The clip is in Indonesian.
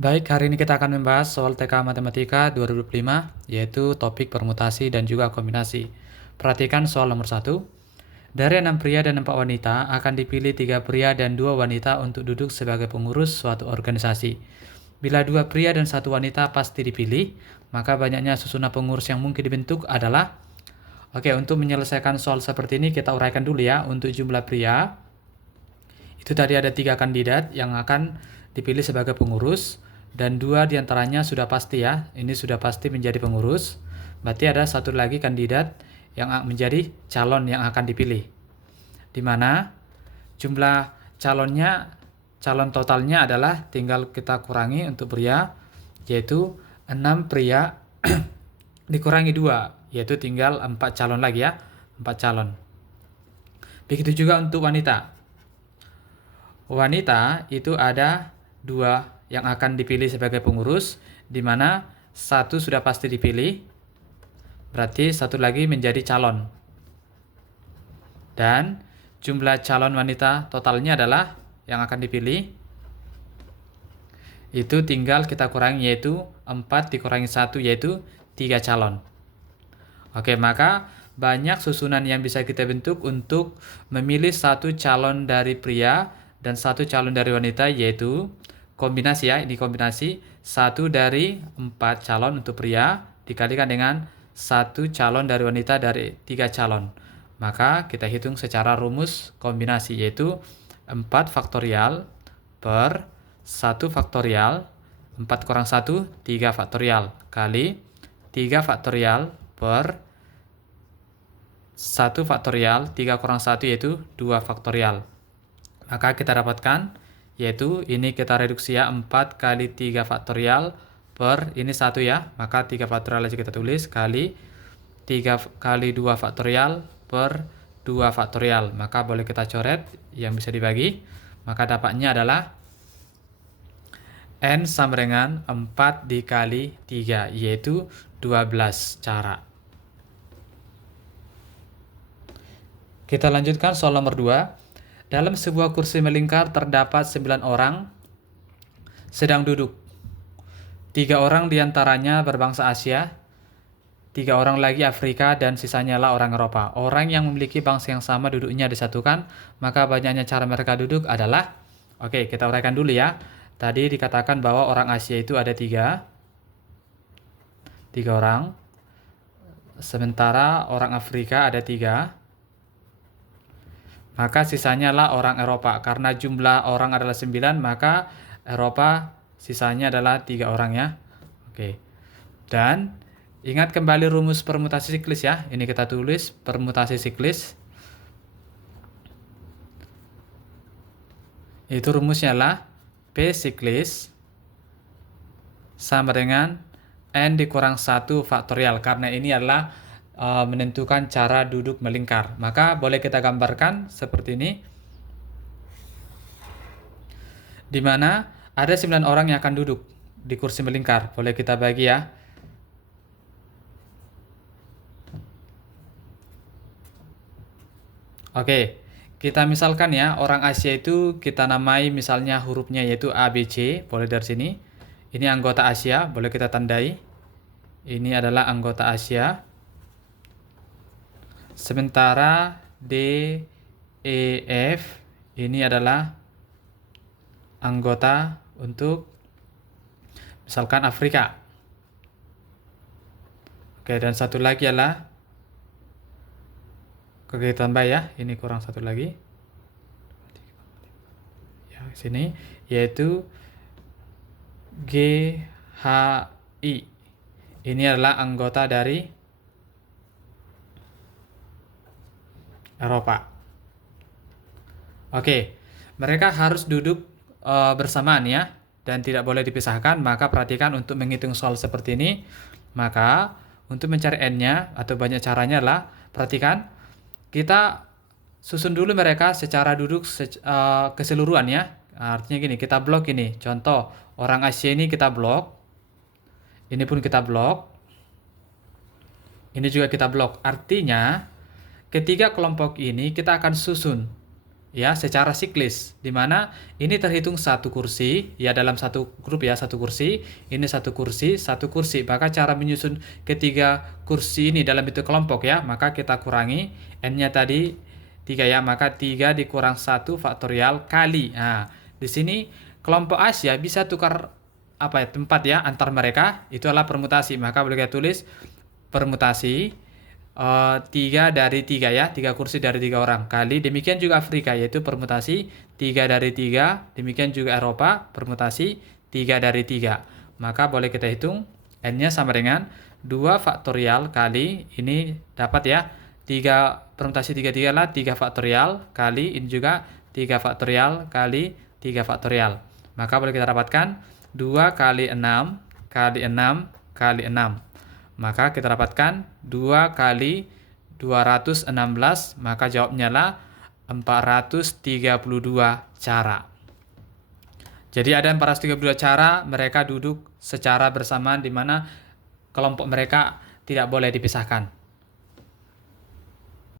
Baik, hari ini kita akan membahas soal TK Matematika 2025, yaitu topik permutasi dan juga kombinasi. Perhatikan soal nomor 1. Dari 6 pria dan 4 wanita, akan dipilih 3 pria dan 2 wanita untuk duduk sebagai pengurus suatu organisasi. Bila 2 pria dan 1 wanita pasti dipilih, maka banyaknya susunan pengurus yang mungkin dibentuk adalah. Oke, untuk menyelesaikan soal seperti ini kita uraikan dulu ya. Untuk jumlah pria, itu tadi ada 3 kandidat yang akan dipilih sebagai pengurus, dan 2 diantaranya sudah pasti ya, ini sudah pasti menjadi pengurus. Berarti ada satu lagi kandidat yang menjadi calon yang akan dipilih, di mana jumlah calon totalnya adalah tinggal kita kurangi untuk pria, yaitu 6 pria dikurangi 2, yaitu tinggal 4 calon lagi ya, 4 calon. Begitu juga untuk wanita. Wanita itu ada 2 yang akan dipilih sebagai pengurus, di mana 1 sudah pasti dipilih, berarti 1 lagi menjadi calon. Dan jumlah calon wanita totalnya adalah yang akan dipilih, itu tinggal kita kurangi, yaitu 4 dikurangi 1, yaitu 3 calon. Oke, maka banyak susunan yang bisa kita bentuk untuk memilih 1 calon dari pria dan 1 calon dari wanita, yaitu kombinasi ya, ini kombinasi 1 dari 4 calon untuk pria dikalikan dengan 1 calon dari wanita dari 3 calon. Maka kita hitung secara rumus kombinasi, yaitu 4 faktorial per 1 faktorial, 4 kurang 1, 3 faktorial, kali 3 faktorial per 1 faktorial, 3 kurang 1 yaitu 2 faktorial. Maka kita dapatkan, yaitu ini kita reduksi ya, 4 kali 3 faktorial per ini 1 ya, maka 3 faktorial aja kita tulis, kali 3 kali 2 faktorial per 2 faktorial. Maka boleh kita coret yang bisa dibagi, maka dapatnya adalah N sama dengan 4 dikali 3, yaitu 12 cara. Kita lanjutkan soal nomor 2. Dalam sebuah kursi melingkar terdapat 9 orang sedang duduk. 3 orang diantaranya berbangsa Asia, 3 orang lagi Afrika, dan sisanya lah orang Eropa. Orang yang memiliki bangsa yang sama duduknya disatukan, maka banyaknya cara mereka duduk adalah. Oke, kita uraikan dulu ya. Tadi dikatakan bahwa orang Asia itu ada 3 orang, sementara orang Afrika ada 3, maka sisanya lah orang Eropa. Karena jumlah orang adalah 9, maka Eropa sisanya adalah 3 orang ya. Oke. Dan ingat kembali rumus permutasi siklis ya. Ini kita tulis permutasi siklis. Itu rumusnya lah P siklis sama dengan N dikurang 1 faktorial. Karena ini adalah menentukan cara duduk melingkar. Maka boleh kita gambarkan seperti ini, di mana ada 9 orang yang akan duduk di kursi melingkar. Boleh kita bagi ya. Oke, kita misalkan ya, orang Asia itu kita namai misalnya hurufnya yaitu A, B, C. Boleh dari sini. Ini anggota Asia, boleh kita tandai. Ini adalah anggota Asia. Sementara D, E, F ini adalah anggota untuk misalkan Afrika. Oke, dan satu lagi adalah, oke, kita tambah ya, ini kurang satu lagi ya, sini, yaitu G, H, I. Ini adalah anggota dari Eropa. Oke, mereka harus duduk bersamaan ya, dan tidak boleh dipisahkan. Maka perhatikan untuk menghitung soal seperti ini, maka untuk mencari N-nya atau banyak caranya adalah, perhatikan, kita susun dulu mereka secara duduk keseluruhan ya. Artinya gini, kita blok ini. Contoh, orang Asia ini kita blok. Ini pun kita blok. Ini juga kita blok. Artinya, ketiga kelompok ini kita akan susun ya secara siklis, di mana ini terhitung satu kursi ya dalam satu grup ya, satu kursi, ini satu kursi, maka cara menyusun ketiga kursi ini dalam bentuk kelompok ya, maka kita kurangi n-nya tadi 3 ya, maka 3 dikurang 1 faktorial kali. Nah, di sini kelompok Asia bisa tukar tempat ya antar mereka, itu adalah permutasi, maka boleh kita tulis permutasi 3 dari 3 ya, 3 kursi dari 3 orang kali, demikian juga Afrika yaitu permutasi 3 dari 3, demikian juga Eropa permutasi 3 dari 3. Maka boleh kita hitung n-nya sama dengan 2 faktorial kali, ini dapat ya 3 permutasi 3 adalah 3 faktorial kali, ini juga 3 faktorial kali 3 faktorial. Maka boleh kita dapatkan 2 kali 6 kali 6 kali 6. Maka kita dapatkan 2 kali 216, maka jawabnya lah 432 cara. Jadi ada 432 cara mereka duduk secara bersamaan di mana kelompok mereka tidak boleh dipisahkan.